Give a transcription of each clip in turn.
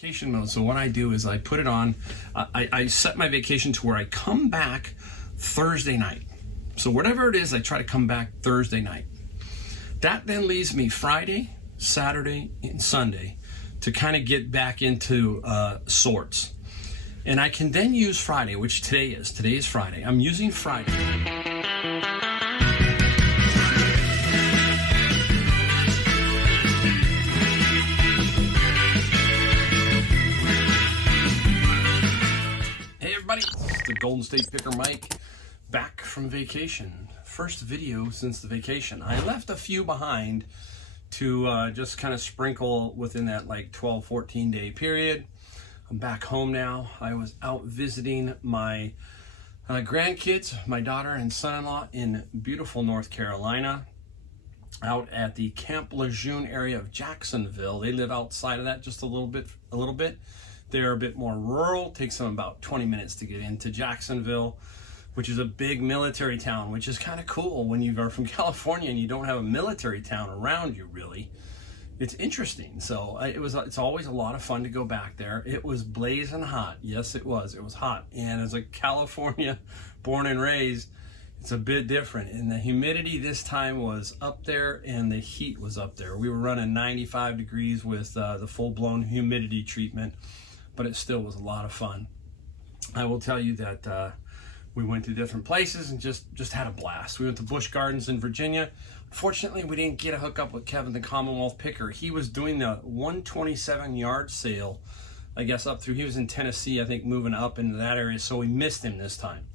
Vacation mode. So what I do is I put it on, I set my vacation to where I come back Thursday night. So whatever it is, I try to come back Thursday night. That then leaves me Friday, Saturday, and Sunday to kind of get back into sorts. And I can then use Friday, which today is. Today is Friday. I'm using Friday. It's the Golden State Picker Mike, back from vacation. First video since the vacation. I left a few behind to just kind of sprinkle within that like 12, 14 day period. I'm back home now. I was out visiting my grandkids, my daughter and son-in-law in beautiful North Carolina, out at the Camp Lejeune area of Jacksonville. They live outside of that just a little bit. They're a bit more rural. It takes them about 20 minutes to get into Jacksonville, which is a big military town, which is kind of cool when you are from California and you don't have a military town around you, really. It's interesting. So it's always a lot of fun to go back there. It was blazing hot. Yes, it was. It was hot. And as a California born and raised, it's a bit different. And the humidity this time was up there and the heat was up there. We were running 95 degrees with the full-blown humidity treatment, but it still was a lot of fun. I will tell you that we went to different places and just had a blast. We went to Busch Gardens in Virginia. Unfortunately, we didn't get a hookup with Kevin, the Commonwealth picker. He was doing the 127 yard sale, I guess he was in Tennessee, I think, moving up into that area, so we missed him this time.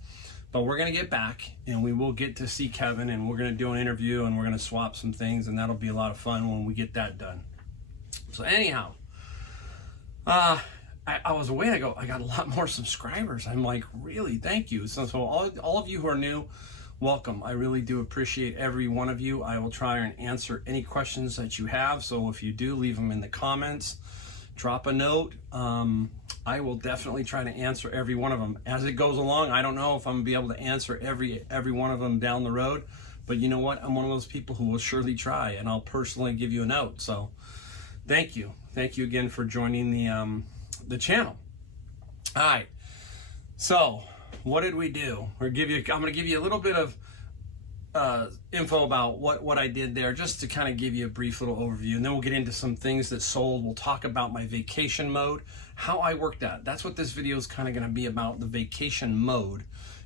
But we're gonna get back and we will get to see Kevin, and we're gonna do an interview and we're gonna swap some things, and that'll be a lot of fun when we get that done. So anyhow, I was away. I got a lot more subscribers. I'm like, really? Thank you. So all of you who are new, welcome. I really do appreciate every one of you. I will try and answer any questions that you have. So if you do, leave them in the comments. Drop a note. I will definitely try to answer every one of them as it goes along. I don't know if I'm gonna be able to answer every one of them down the road, but you know what? I'm one of those people who will surely try, and I'll personally give you a note. So thank you again for joining the channel. All right, so what did we do? I'm gonna give you a little bit of info about what I did there, just to kind of give you a brief little overview, and then we'll get into some things that sold. We'll talk about my vacation mode, how I worked that. That's what this video is kind of going to be about, the vacation mode.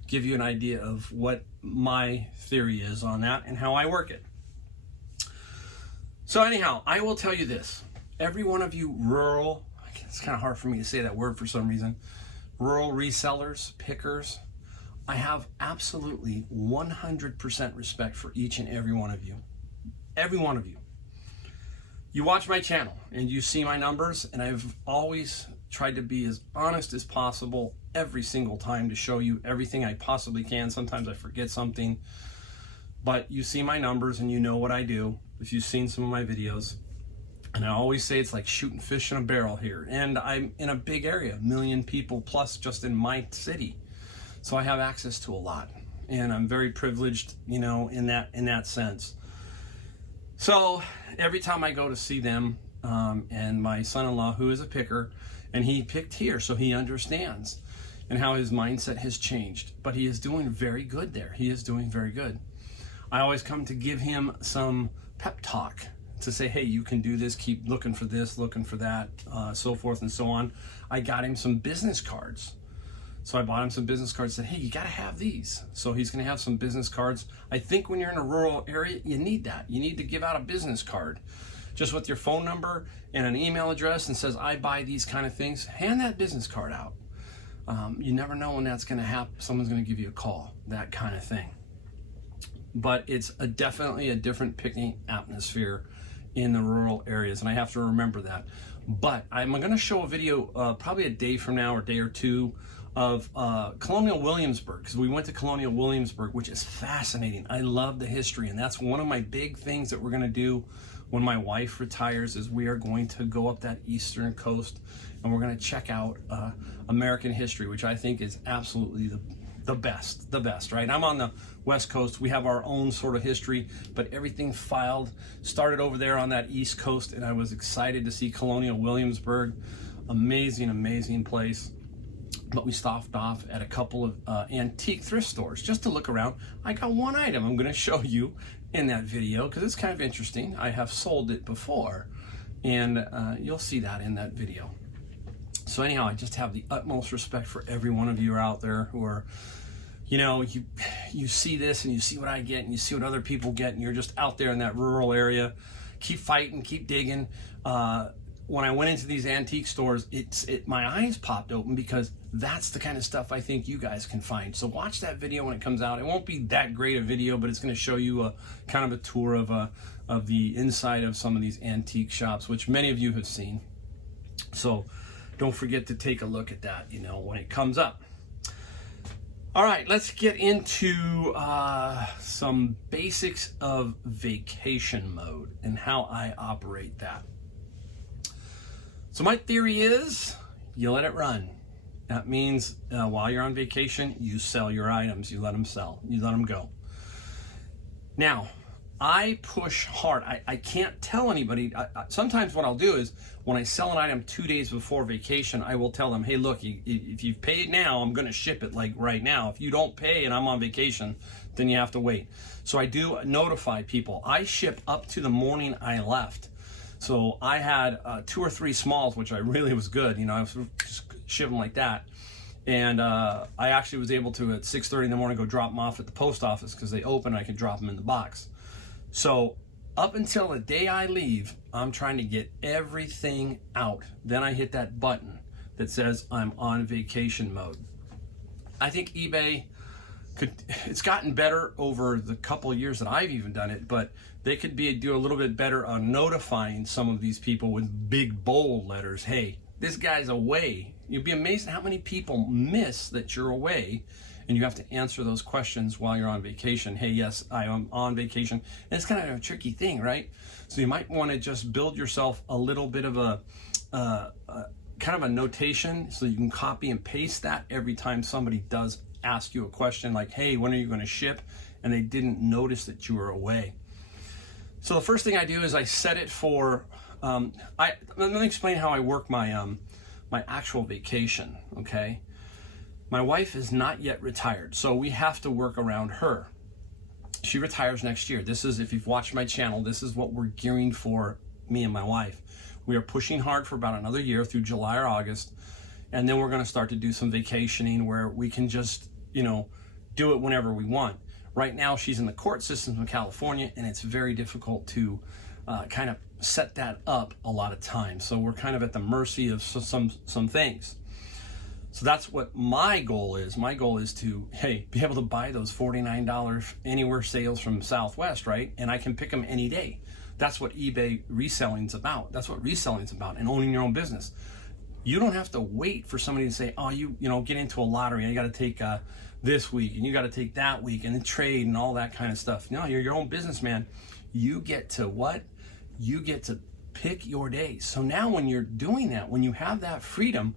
Give you an idea of what my theory is on that and how I work it. So anyhow, I will tell you this. Every one of you rural, it's kind of hard for me to say that word for some reason, rural resellers, pickers, I have absolutely 100% respect for each and every one of you. Every one of you. You watch my channel and you see my numbers, and I've always tried to be as honest as possible every single time to show you everything I possibly can. Sometimes I forget something, but you see my numbers and you know what I do if you've seen some of my videos. And I always say it's like shooting fish in a barrel here. And I'm in a big area, 1 million people plus just in my city. So I have access to a lot, and I'm very privileged, you know, in that sense. So every time I go to see them, and my son-in-law, who is a picker, and he picked here, so he understands and how his mindset has changed. But he is doing very good there. He is doing very good. I always come to give him some pep talk to say, hey, you can do this, keep looking for this, looking for that, so forth and so on. I got him some business cards. So I bought him some business cards, said, hey, you gotta have these. So he's gonna have some business cards. I think when you're in a rural area, you need that. You need to give out a business card, just with your phone number and an email address, and says, I buy these kind of things. Hand that business card out. You never know when that's gonna happen. Someone's gonna give you a call, that kind of thing. But it's definitely a different picking atmosphere in the rural areas, and I have to remember that. But I'm gonna show a video probably a day from now or a day or two of Colonial Williamsburg, because we went to Colonial Williamsburg, which is fascinating. I love the history, and that's one of my big things that we're gonna do when my wife retires, is we are going to go up that eastern coast and we're gonna check out American history, which I think is absolutely the best, right? I'm on the West Coast. We have our own sort of history, but everything started over there on that East Coast, and I was excited to see Colonial Williamsburg. Amazing, amazing place. But we stopped off at a couple of antique thrift stores just to look around. I got one item I'm going to show you in that video because it's kind of interesting. I have sold it before, and you'll see that in that video. So anyhow, I just have the utmost respect for every one of you out there who are, you know, you see this and you see what I get and you see what other people get, and you're just out there in that rural area. Keep fighting, keep digging. When I went into these antique stores, my eyes popped open because that's the kind of stuff I think you guys can find. So watch that video when it comes out. It won't be that great a video, but it's going to show you a kind of a tour of the inside of some of these antique shops, which many of you have seen. So don't forget to take a look at that, you know, when it comes up. All right, let's get into some basics of vacation mode and how I operate that. So my theory is you let it run. That means while you're on vacation, you sell your items, you let them sell, you let them go. Now, I push hard. I can't tell anybody. Sometimes what I'll do is when I sell an item 2 days before vacation, I will tell them, hey, look, if you've paid now, I'm going to ship it like right now. If you don't pay and I'm on vacation, then you have to wait. So I do notify people. I ship up to the morning I left. So I had 2 or 3 smalls, which I really was good. You know, I was just shipping like that. And I actually was able to, at 6:30 in the morning, go drop them off at the post office because they open, I could drop them in the box. So up until the day I leave, I'm trying to get everything out. Then I hit that button that says I'm on vacation mode. I think eBay it's gotten better over the couple of years that I've even done it, but they could do a little bit better on notifying some of these people with big bold letters. Hey, this guy's away. You'd be amazed at how many people miss that you're away, and you have to answer those questions while you're on vacation. Hey, yes, I am on vacation. And it's kind of a tricky thing, right? So you might want to just build yourself a little bit of a kind of a notation so you can copy and paste that every time somebody does ask you a question like, hey, when are you going to ship? And they didn't notice that you were away. So the first thing I do is I set it for, let me explain how I work my my actual vacation, okay? My wife is not yet retired, so we have to work around her. She retires next year. This is, if you've watched my channel, this is what we're gearing for, me and my wife. We are pushing hard for about another year through July or August, and then we're going to start to do some vacationing where we can just, you know, do it whenever we want. Right now, she's in the court systems in California, and it's very difficult to kind of set that up a lot of times. So we're kind of at the mercy of some things. So that's what my goal is. My goal is to, hey, be able to buy those $49 anywhere sales from Southwest, right? And I can pick them any day. That's what eBay reselling's about. That's what reselling's about, and owning your own business. You don't have to wait for somebody to say, oh, you know, get into a lottery and you got to take this week and you got to take that week and then trade and all that kind of stuff. No, you're your own businessman. You get to what? You get to pick your days. So now when you're doing that, when you have that freedom,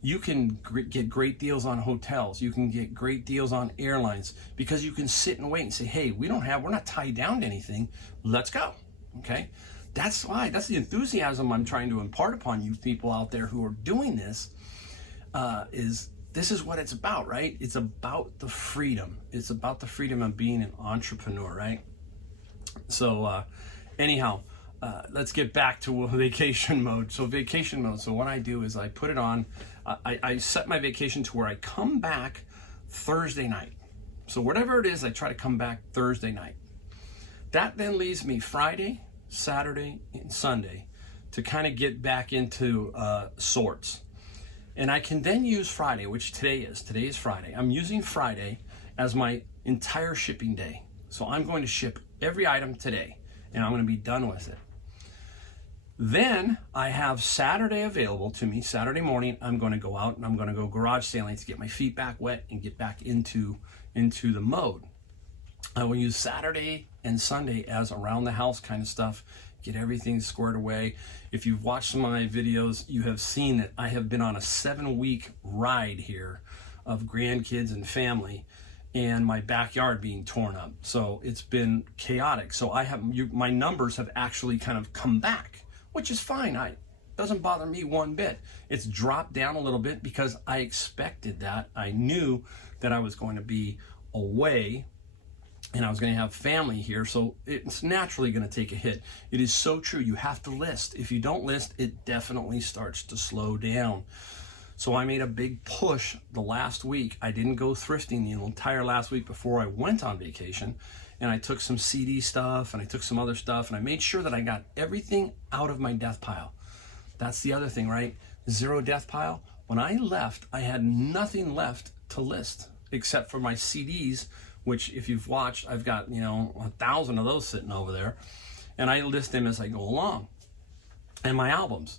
you can get great deals on hotels. You can get great deals on airlines because you can sit and wait and say, hey, we're not tied down to anything. Let's go. Okay. That's the enthusiasm I'm trying to impart upon you people out there who are doing this, this is what it's about, right? It's about the freedom. It's about the freedom of being an entrepreneur, right? So anyhow, let's get back to vacation mode. So vacation mode. So what I do is I put it on, I set my vacation to where I come back Thursday night. So whatever it is, I try to come back Thursday night. That then leaves me Friday, Saturday, and Sunday to kind of get back into sorts. And I can then use Friday, which today is Friday. I'm using Friday as my entire shipping day. So I'm going to ship every item today, and I'm going to be done with it. Then I have Saturday available to me. Saturday morning, I'm going to go out and I'm going to go garage sailing to get my feet back wet and get back into the mode. I will use Saturday and Sunday as around the house kind of stuff, get everything squared away. If you've watched some of my videos, you have seen that I have been on a 7-week ride here of grandkids and family, and my backyard being torn up. So it's been chaotic. So my numbers have actually kind of come back, which is fine. Doesn't bother me one bit. It's dropped down a little bit because I expected that. I knew that I was going to be away and I was going to have family here, so it's naturally going to take a hit. It is so true. You have to list. If you don't list, it definitely starts to slow down. So I made a big push the last week. I didn't go thrifting the entire last week before I went on vacation, and I took some CD stuff and I took some other stuff, and I made sure that I got everything out of my death pile. That's the other thing, right? Zero death pile. When I left, I had nothing left to list except for my CDs, which if you've watched, I've got, 1,000 of those sitting over there, and I list them as I go along, and my albums.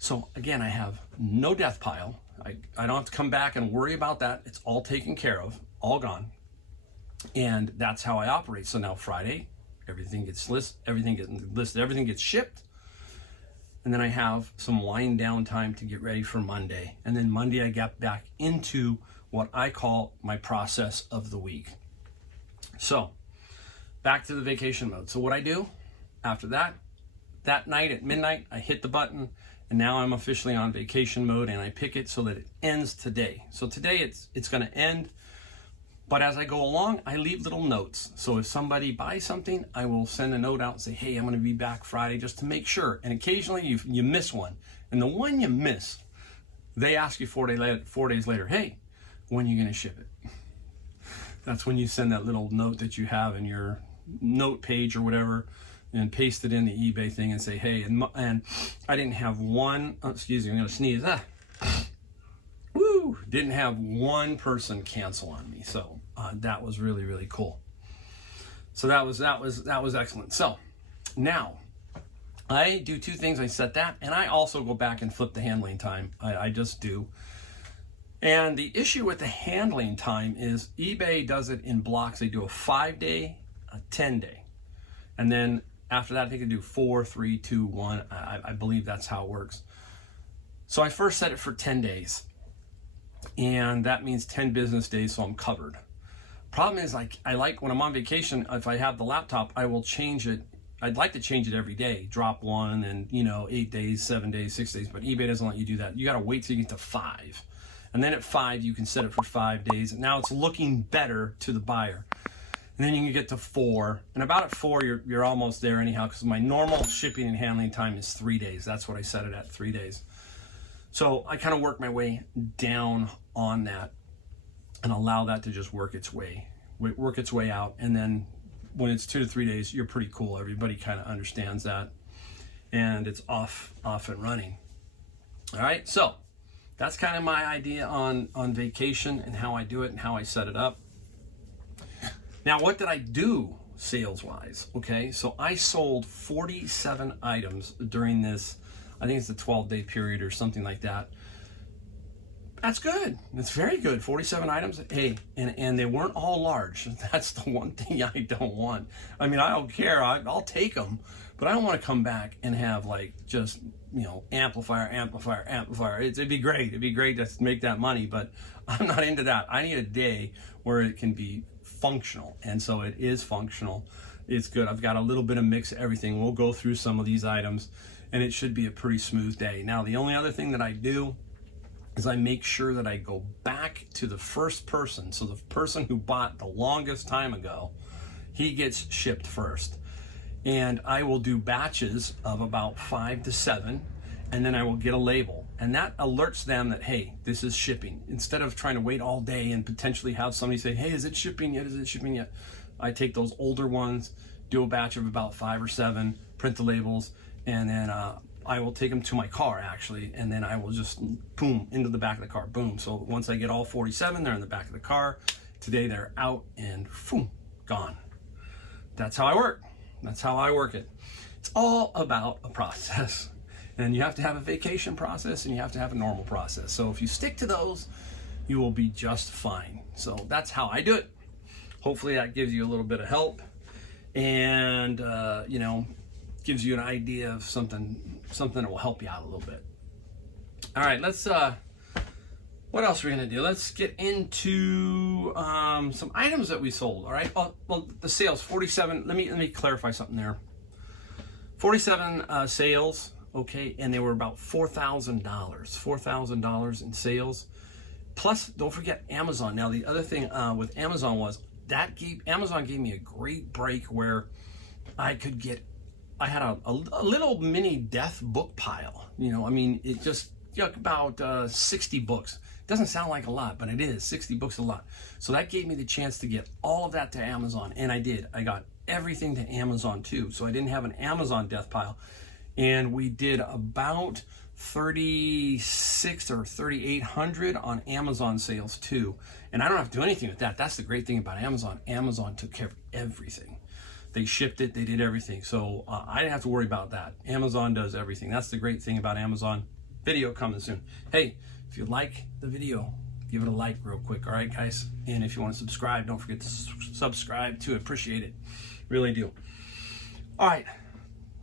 So again, I have no death pile. I don't have to come back and worry about that. It's all taken care of, all gone. And that's how I operate. So now Friday, everything gets listed, everything gets shipped. And then I have some wind down time to get ready for Monday. And then Monday I get back into what I call my process of the week. So back to the vacation mode. So what I do after that night at midnight, I hit the button, and now I'm officially on vacation mode, and I pick it so that it ends today. So today it's going to end, but as I go along, I leave little notes. So if somebody buys something, I will send a note out and say, hey, I'm going to be back Friday, just to make sure. And occasionally you miss one, and the one you miss, they ask you 4 days later, hey, when are you going to ship it? That's when you send that little note that you have in your note page or whatever, and paste it in the eBay thing and say, hey, and I didn't have one, excuse me, I'm going to sneeze. Didn't have one person cancel on me. So that was really, really cool. So that was excellent. So now I do two things. I set that, and I also go back and flip the handling time. I just do. And the issue with the handling time is eBay does it in blocks. They do a 5-day, a 10-day. And then after that, they can do 4, 3, 2, 1. I believe that's how it works. So I first set it for 10 days. And that means 10 business days, so I'm covered. Problem is, I like when I'm on vacation, if I have the laptop, I will change it. I'd like to change it every day, drop one, and 8 days, 7 days, 6 days, but eBay doesn't let you do that. You got to wait till you get to 5. And then at 5, you can set it for 5 days. And now it's looking better to the buyer. And then you can get to 4. And about at 4, you're almost there anyhow, because my normal shipping and handling time is 3 days. That's what I set it at, 3 days. So I kind of work my way down on that and allow that to just work its way out. And then when it's 2 to 3 days, you're pretty cool. Everybody kind of understands that. And it's off and running. All right, so that's kind of my idea on vacation and how I do it and how I set it up. Now, what did I do sales-wise? Okay, so I sold 47 items during this, I think it's a 12-day period or something like that. That's good. That's very good. 47 items. Hey, and they weren't all large. That's the one thing I don't want. I mean, I don't care. I'll take them, but I don't want to come back and have just amplifier. It'd be great. It'd be great to make that money, but I'm not into that. I need a day where it can be functional, and so it is functional. It's good. I've got a little bit of mix of everything. We'll go through some of these items, and it should be a pretty smooth day. Now, the only other thing that I do is I make sure that I go back to the first person. So the person who bought the longest time ago, he gets shipped first. And I will do batches of about 5 to 7, and then I will get a label. And that alerts them that, hey, this is shipping. Instead of trying to wait all day and potentially have somebody say, hey, is it shipping yet? Is it shipping yet? I take those older ones, do a batch of about 5 or 7, print the labels, and then I will take them to my car, actually, and then I will just, boom, into the back of the car, boom. So once I get all 47, they're in the back of the car. Today they're out and, boom, gone. That's how I work. That's how I work it. It's all about a process. And you have to have a vacation process, and you have to have a normal process. So if you stick to those, you will be just fine. So that's how I do it. Hopefully that gives you a little bit of help, and gives you an idea of something that will help you out a little bit. All right, let's what else are we gonna do? Let's get into some items that we sold. All right, well, the sales, 47. Let me clarify something there. 47 sales. okay, and they were about $4,000 in sales. Plus, don't forget Amazon. Now, the other thing with Amazon was Amazon gave me a great break where I had a little mini death book pile. You know, I mean, it just about 60 books. Doesn't sound like a lot, but it is. 60 books a lot. So that gave me the chance to get all of that to Amazon, and I did. I got everything to Amazon too. So I didn't have an Amazon death pile. And we did about 36 or 3,800 on Amazon sales too. And I don't have to do anything with that. That's the great thing about Amazon. Amazon took care of everything. They shipped it, they did everything. So I didn't have to worry about that. Amazon does everything. That's the great thing about Amazon. Video coming soon. Hey, if you like the video, give it a like real quick, all right, guys? And if you want to subscribe, don't forget to subscribe too. Appreciate it. Really do. All right,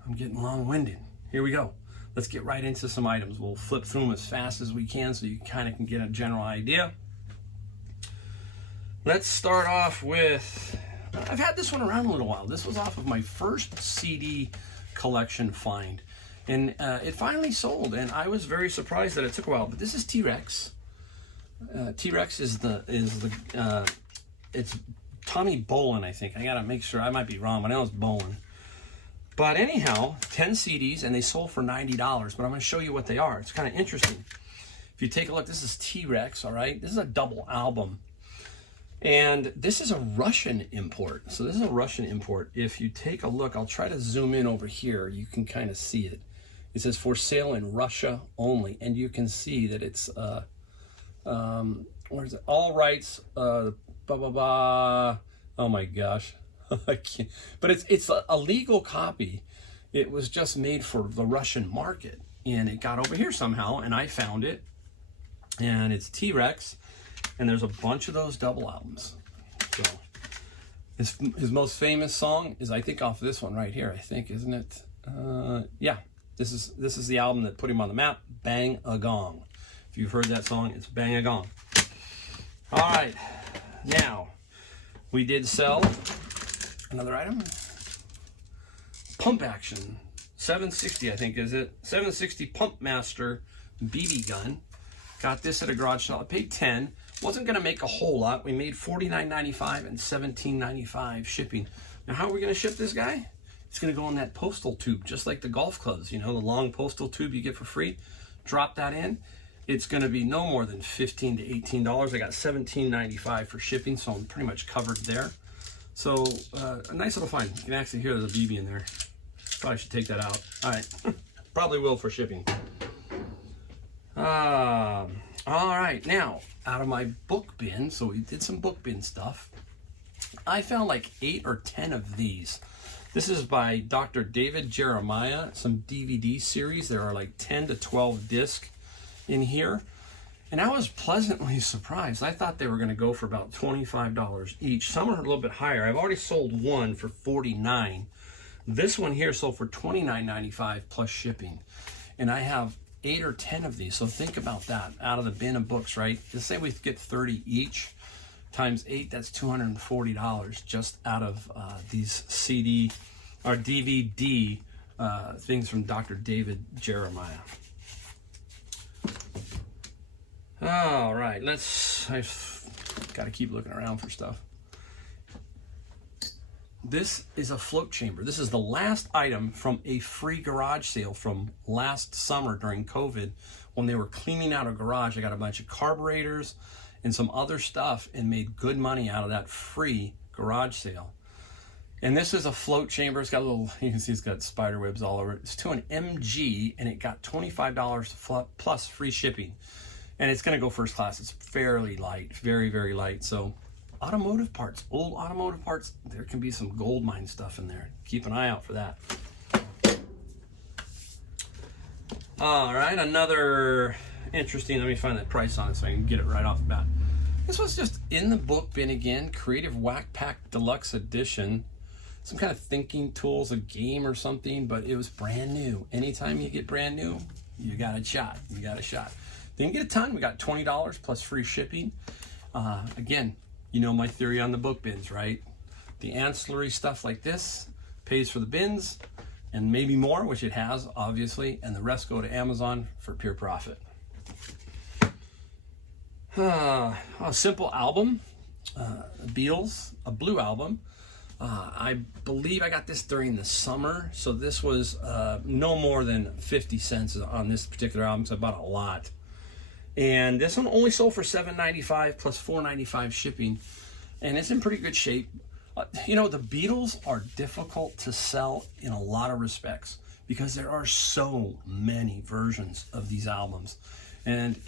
I'm getting long-winded. Here we go. Let's get right into some items. We'll flip through them as fast as we can so you kind of can get a general idea. Let's start off with, I've had this one around a little while. This was off of my first CD collection find. And it finally sold, and I was very surprised that it took a while. But this is TRex. TRex it's Tommy Bolin, I think. I gotta make sure. I might be wrong, but I know it's Bolin. But anyhow, 10 CDs, and they sold for $90. But I'm gonna show you what they are. It's kind of interesting. If you take a look, this is TRex. All right, this is a double album, and this is a Russian import. So this is a Russian import. If you take a look, I'll try to zoom in over here. You can kind of see it. It says for sale in Russia only, and you can see that it's where is it? All rights, blah blah blah. Oh my gosh, I can't. But it's a legal copy. It was just made for the Russian market, and it got over here somehow, and I found it, and it's TRex, and there's a bunch of those double albums. So his most famous song is, I think, off this one right here. I think, isn't it? Yeah. This is the album that put him on the map, Bang a Gong. If you've heard that song, it's Bang a Gong. All right, now we did sell another item. Pump Action, 760, I think, is it? 760 Pump Master BB gun. Got this at a garage sale. I paid $10. Wasn't gonna make a whole lot. We made $49.95 and $17.95 shipping. Now, how are we gonna ship this guy? It's going to go in that postal tube, just like the golf clubs, you know, the long postal tube you get for free. Drop that in. It's going to be no more than $15 to $18. I got $17.95 for shipping, so I'm pretty much covered there. So a nice little find. You can actually hear the BB in there. Probably should take that out. All right. Probably will for shipping. All right. Now, out of my book bin, so we did some book bin stuff. I found like 8 or 10 of these. This is by Dr. David Jeremiah, some DVD series. There are like 10 to 12 discs in here. And I was pleasantly surprised. I thought they were going to go for about $25 each. Some are a little bit higher. I've already sold one for $49. This one here sold for $29.95 plus shipping. And I have 8 or 10 of these. So think about that out of the bin of books, right? Let's say we get 30 each. Times 8, that's $240 just out of these CD or DVD things from Dr. David Jeremiah. All right, I've got to keep looking around for stuff. This is a float chamber. This is the last item from a free garage sale from last summer during COVID when they were cleaning out a garage. I got a bunch of carburetors and some other stuff and made good money out of that free garage sale. And this is a float chamber. It's got a little, you can see it's got spider webs all over it. It's to an MG, and it got $25 plus free shipping. And it's gonna go first class. It's fairly light, very, very light. So automotive parts, old automotive parts, there can be some gold mine stuff in there. Keep an eye out for that. All right, another interesting, let me find that price on it so I can get it right off the bat. This was just in the book bin again, Creative Whack Pack Deluxe Edition. Some kind of thinking tools, a game or something, but it was brand new. Anytime you get brand new, you got a shot, you got a shot. Didn't get a ton, we got $20 plus free shipping. Again, you know my theory on the book bins, right? The ancillary stuff like this pays for the bins. and maybe more, which it has, obviously, and the rest go to Amazon for pure profit. A simple album, Beatles, a blue album. I believe I got this during the summer, so this was no more than 50 cents on this particular album, so I bought a lot. And this one only sold for $7.95 plus $4.95 shipping, and it's in pretty good shape. You know, the Beatles are difficult to sell in a lot of respects because there are so many versions of these albums. And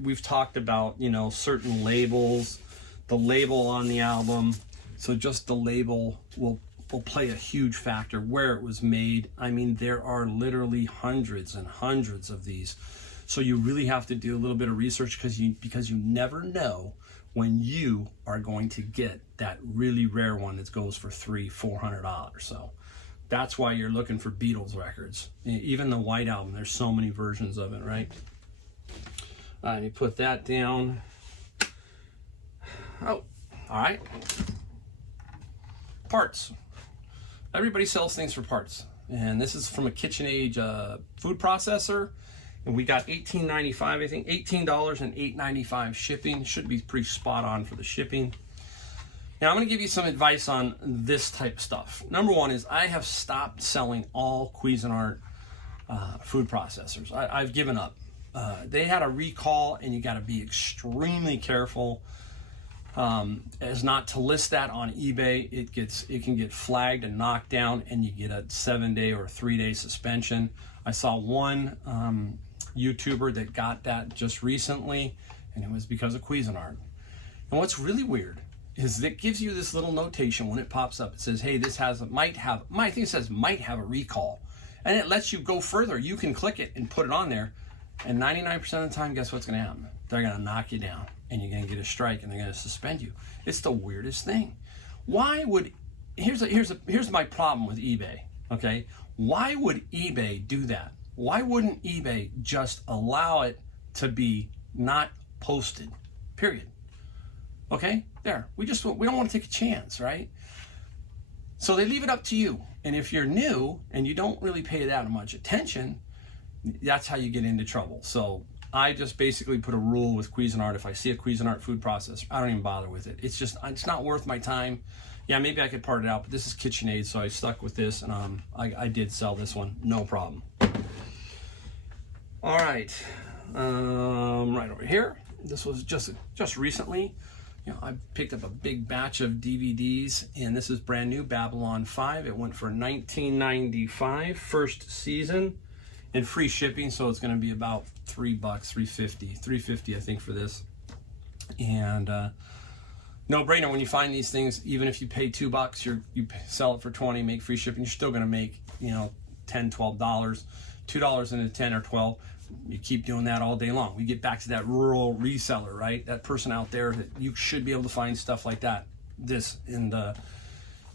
we've talked about, you know, certain labels, the label on the album. So just the label will play a huge factor, where it was made. I mean, there are literally hundreds and hundreds of these. So you really have to do a little bit of research because you never know when you are going to get that really rare one that goes for $300-400. So that's why you're looking for Beatles records. Even the white album, there's so many versions of it, right? Let me put that down. Oh, all right. Parts. Everybody sells things for parts. And this is from a KitchenAid food processor. And we got $18.95, I think. $18 and $8.95 shipping. Should be pretty spot on for the shipping. Now I'm going to give you some advice on this type of stuff. Number one is I have stopped selling all Cuisinart food processors. I've given up. They had a recall, and you got to be extremely careful as not to list that on eBay. It can get flagged and knocked down, and you get a 7-day or 3-day suspension. I saw one YouTuber that got that just recently, and it was because of Cuisinart. And what's really weird is it gives you this little notation when it pops up. It says, "Hey, this might have a recall," and it lets you go further. You can click it and put it on there. And 99% of the time, guess what's going to happen? They're going to knock you down, and you're going to get a strike, and they're going to suspend you. It's the weirdest thing. Here's my problem with eBay. Okay, why would eBay do that? Why wouldn't eBay just allow it to be not posted? Period. Okay, there. We don't want to take a chance, right? So they leave it up to you. And if you're new and you don't really pay that much attention, that's how you get into trouble. So I just basically put a rule with Cuisinart. If I see a Cuisinart food processor, I don't even bother with it. It's not worth my time. Yeah, maybe I could part it out, but this is KitchenAid, so I stuck with this, and I did sell this one, no problem. All right, right over here. This was just recently. You know, I picked up a big batch of DVDs, and this is brand new, Babylon 5. It went for $19.95, first season. And free shipping, so it's going to be about $3, $3.50 I think for this. And no brainer when you find these things. Even if you pay $2, you sell it for $20, make free shipping. You're still going to make, you know, $10, $12, $2 into 10 or 12. You keep doing that all day long. We get back to that rural reseller, right? That person out there that you should be able to find stuff like that.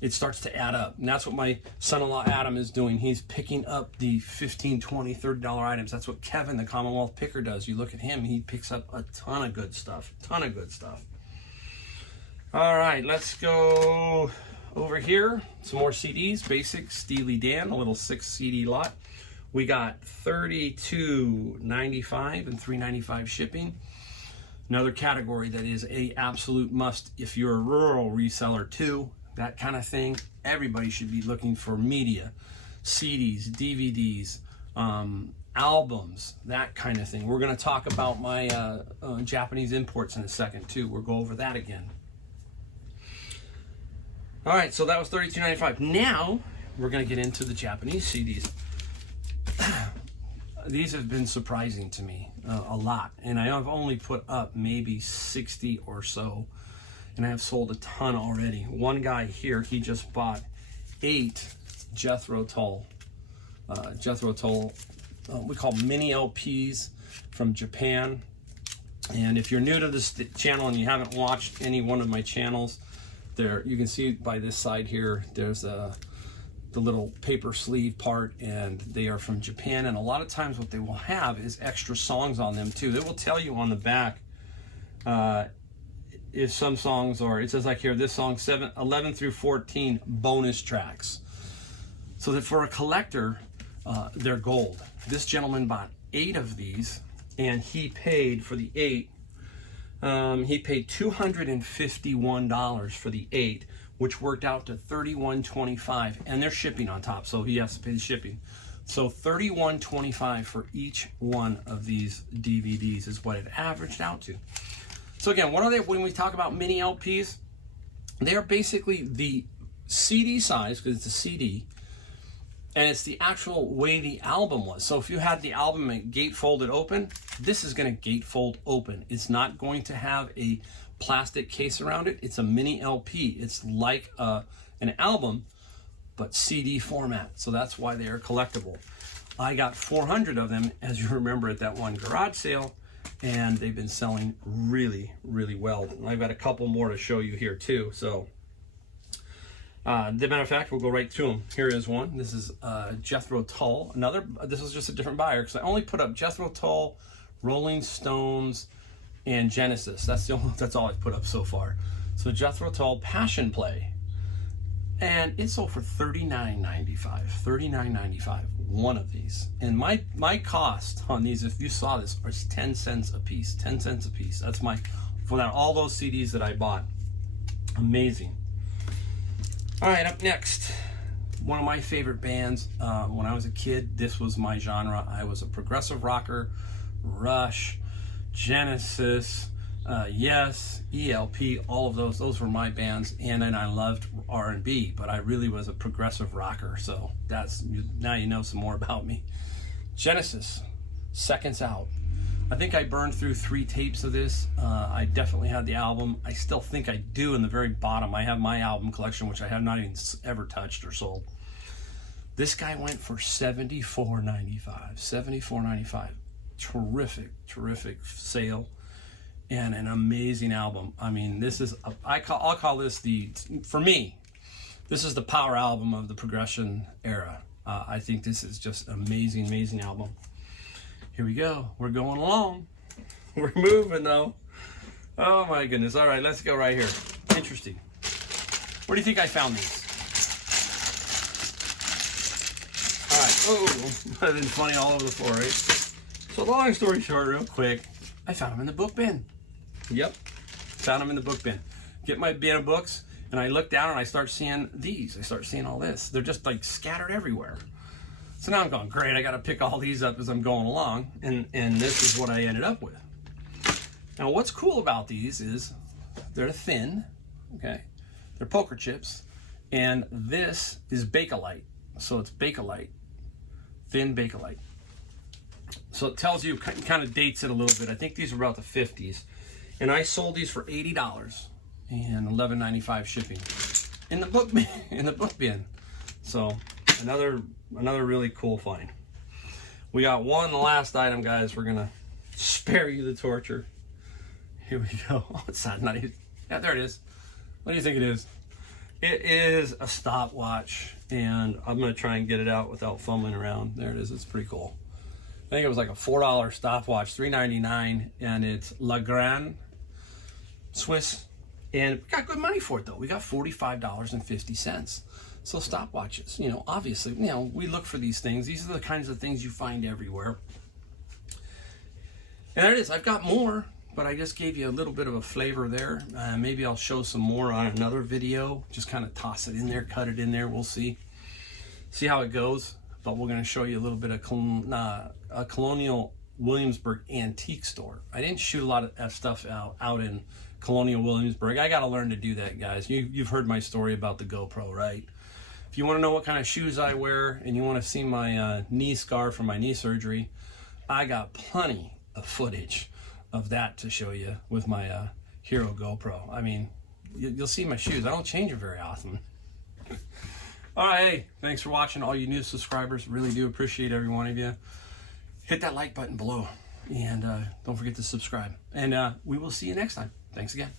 It starts to add up. And that's what my son-in-law Adam is doing. He's picking up the $15, $20, $30 items. That's what Kevin, the Commonwealth Picker, does. You look at him, he picks up a ton of good stuff. All right, let's go over here. Some more CDs. Basic Steely Dan, a little 6 CD lot. We got $32.95 and $3.95 shipping. Another category that is a absolute must if you're a rural reseller too. That kind of thing. Everybody should be looking for media, CDs, DVDs, albums, that kind of thing. We're going to talk about my Japanese imports in a second too. We'll go over that again. All right, so that was $32.95. Now we're going to get into the Japanese CDs. These have been surprising to me a lot, and I have only put up maybe 60 or so. And I have sold a ton already. One guy here, he just bought 8 Jethro Tull. We call mini LPs from Japan. And if you're new to this channel and you haven't watched any one of my channels, there you can see by this side here, there's the little paper sleeve part, and they are from Japan. And a lot of times what they will have is extra songs on them too. They will tell you on the back if some songs are, it says like here, this song 11 through 14 bonus tracks. So that for a collector, they're gold. This gentleman bought 8 of these, and he paid for the 8. He paid $251 for the 8, which worked out to $31.25, and they're shipping on top, so he has to pay the shipping. So $31.25 for each one of these DVDs is what it averaged out to. So again, what are they when we talk about mini LPs? They are basically the CD size, because it's a CD, and it's the actual way the album was. So if you had the album gatefolded open, this is going to gatefold open. It's not going to have a plastic case around it. It's a mini LP. It's like an album, but CD format. So that's why they are collectible. I got 400 of them, as you remember, at that one garage sale, and they've been selling really, really well. And I've got a couple more to show you here too. So, as a matter of fact, we'll go right to them. Here is one. This is Jethro Tull. This was just a different buyer, because I only put up Jethro Tull, Rolling Stones, and Genesis. That's all I've put up so far. So Jethro Tull Passion Play, and it sold for $39.95. $39.95. One of these, and my cost on these, if you saw this, is 10 cents a piece. 10 cents a piece. That's for all those CDs that I bought. Amazing. All right, up next, one of my favorite bands. When I was a kid, this was my genre. I was a progressive rocker. Rush, Genesis, Yes, ELP, all of those were my bands. And then I loved R&B, but I really was a progressive rocker. So now you know some more about me. Genesis, Seconds Out. I think I burned through 3 tapes of this. I definitely had the album. I still think I do in the very bottom. I have my album collection, which I have not even ever touched or sold. This guy went for $74.95. $74.95. Terrific sale, and an amazing album. I mean, this is I'll call this for me, this is the power album of the progression era. I think this is just amazing album. Here we go. We're going along. We're moving though. Oh my goodness. All right, let's go right here. Interesting. Where do you think I found these? All right. Oh, I've been funny all over the floor, right? So long story short, real quick, I found them in the book bin. Yep, found them in the book bin. Get my bin of books, and I look down and I start seeing these. I start seeing all this. They're just like scattered everywhere. So now I'm going, great, I got to pick all these up as I'm going along, and this is what I ended up with. Now what's cool about these is they're thin, okay? They're poker chips, and this is Bakelite. So it's Bakelite, thin Bakelite. So it tells you, kind of dates it a little bit. I think these were about the 50s. And I sold these for $80 and $11.95 shipping in the book bin. So another really cool find. We got one last item, guys. We're gonna spare you the torture. Here we go. Oh, it's not even. Yeah, there it is. What do you think it is? It is a stopwatch, and I'm gonna try and get it out without fumbling around. There it is. It's pretty cool. I think it was like a $4 stopwatch, $3.99, and it's La Grande Swiss, and we got good money for it though. We got $45.50. So stopwatches, obviously, we look for these things. These are the kinds of things you find everywhere. And there it is. I've got more, but I just gave you a little bit of a flavor there. Maybe I'll show some more on another video. Just kind of toss it in there, cut it in there. We'll see how it goes. But we're going to show you a little bit of a Colonial Williamsburg antique store. I didn't shoot a lot of stuff out in Colonial Williamsburg. I got to learn to do that, guys. You've heard my story about the GoPro, right? If you want to know what kind of shoes I wear and you want to see my knee scar from my knee surgery, I got plenty of footage of that to show you with my Hero GoPro. I mean, you'll see my shoes. I don't change them very often. All right, hey, thanks for watching, all you new subscribers. Really do appreciate every one of you. Hit that like button below, and don't forget to subscribe. And we will see you next time. Thanks again.